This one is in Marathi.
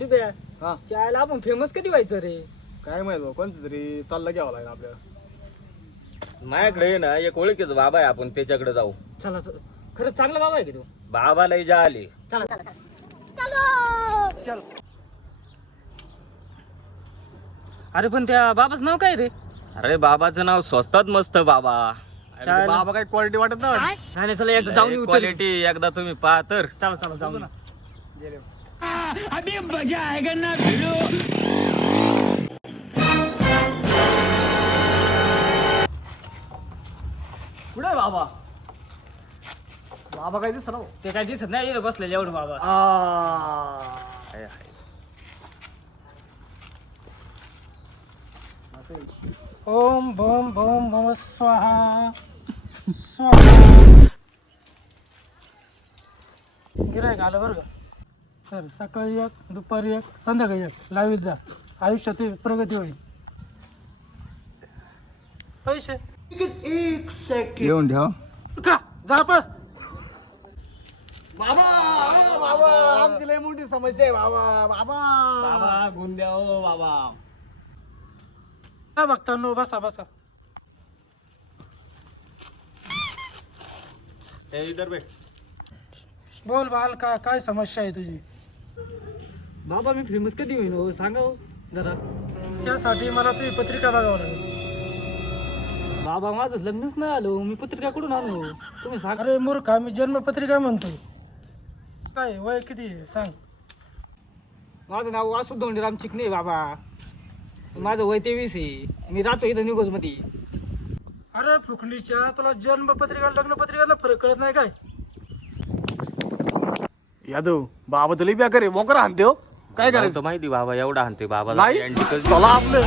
शुभ्या हा चायला आपण फेमस कधी व्हायचं रे? काय माहित भाऊ, कोणतं तरी सल्ला घ्यावा लागेल आपल्याला. माझ्याकडे आहे ना एक ओळखीचा बाबा आहे, आपण त्याच्याकडे जाऊ. चला खरंच चांगला बाबा आहे की तू? बाबा लय जा आले. चला चला चल. अरे पण त्या बाबाचं नाव काय रे? अरे बाबाचं नाव स्वस्तात मस्त बाबा. अरे बाबा काय क्वालिटी वाटत ना. नाही चला एकदा जाऊन येऊ तरी. क्वालिटी एकदा तुम्ही पहा तर. चला चला जाऊन कुठे बाबा? बाबा काय दिसत ना. ते काय दिसत नाही इथं बसलेले एवढं बाबा. आहे, आहे. ओम भम भम भम स्वाहा स्वाहा. गिरायक आलं बरं का सर. सकाळी एक, दुपारी एक, संध्याकाळी एक लावीत जा. आयुष्यात प्रगती होईल. पैसे येऊन ठेव. का जा पळ. बाबा बाबा आमची लय मोठी समस्या आहे बाबा. बाबा बाबा गुंड्या हो बाबा. हा बघतानो बसा बसा. हे इधर बे. बोल बाल काय समस्या आहे तुझी? बाबा मी फेमस कधी होईन हो सांगा हो जरा. त्यासाठी मला तुझी पत्रिका बघावं लागेल. बाबा माझं लग्नच नाही आलो, मी पत्रिका कुठून आणू तुम्ही सांग. अरे मूर्खा, मी जन्मपत्रिका म्हणतोय. काय वय किती आहे सांग. माझं नाव वासू धोंडीराम चिकणे बाबा. माझं वय 23 आहे. मी राहतो इथं निगोज मध्ये. अरे फुकणीच्या, तुला जन्मपत्रिका लग्नपत्रिकाला फरक कळत नाही काय? यादव बाबा तुला बेकार आहे. मोकर आणते हो. काय करायचं माहिती बाबा एवढा हाणते बाबा. नाही चला आपलं